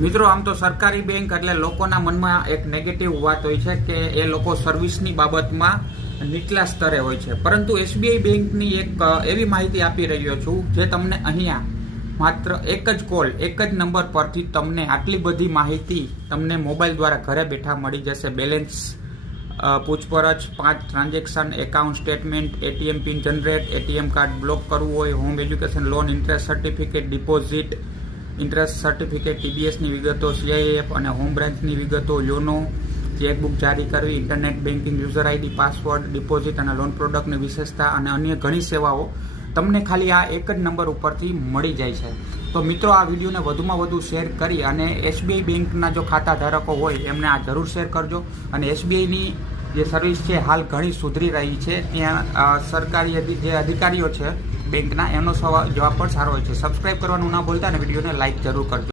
મિત્રો, આમ તો સરકારી બેંક એટલે લોકોના મનમાં એક નેગેટિવ વાત હોય છે કે એ લોકો સર્વિસની બાબતમાં નીચલા સ્તરે હોય છે, પરંતુ એસબીઆઈ બેંકની એક એવી માહિતી આપી રહ્યો છું જે તમને અહીંયા માત્ર એક જ કોલ, એક જ નંબર પરથી તમને આટલી બધી માહિતી તમને મોબાઈલ દ્વારા ઘરે બેઠા મળી જશે. બેલેન્સ, પૂછપરછ, 5 transaction, account statement, ATM pin generate, ATM card block કરવું હોય, home education loan, interest certificate, deposit, interest certificate, ટીડીએસની વિગતો, સીઆઈએફ અને હોમ બ્રાન્ચની વિગતો, યોનો, ચેકબુક જારી કરવી, internet banking, user ID, password, deposit અને લોન પ્રોડક્ટની વિશેષતા અને અન્ય ઘણી સેવાઓ તમને ખાલી આ એક જ નંબર ઉપરથી મળી જાય છે. તો મિત્રો, આ વિડીયોને વધુમાં વધુ શેર કરી અને એસબીઆઈ બેંકના જો ખાતા ધારકો હોય એમને આ જરૂર શેર કરજો. અને એસબીઆઈની જે સર્વિસ છે હાલ ઘણી સુધરી રહી છે. ત્યાં સરકારી જે અધિકારીઓ છે બેંકના, એનો જવાબ પણ સારો હોય છે. સબસ્ક્રાઇબ કરવાનું ના ભૂલતા અને વિડીયોને લાઇક જરૂર કરજો.